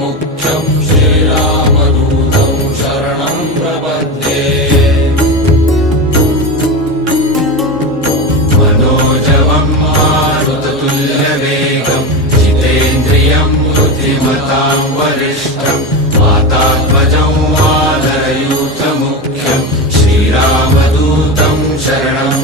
मुख्यं श्रीरामदूतं शरणं प्रपद्ये। मनोजवं मारुततुल्यवेगं जितेन्द्रियं बुद्धिमतां वरिष्ठं वातात्मजं वानरयूथमुख्यं श्रीरामदूतं शरणं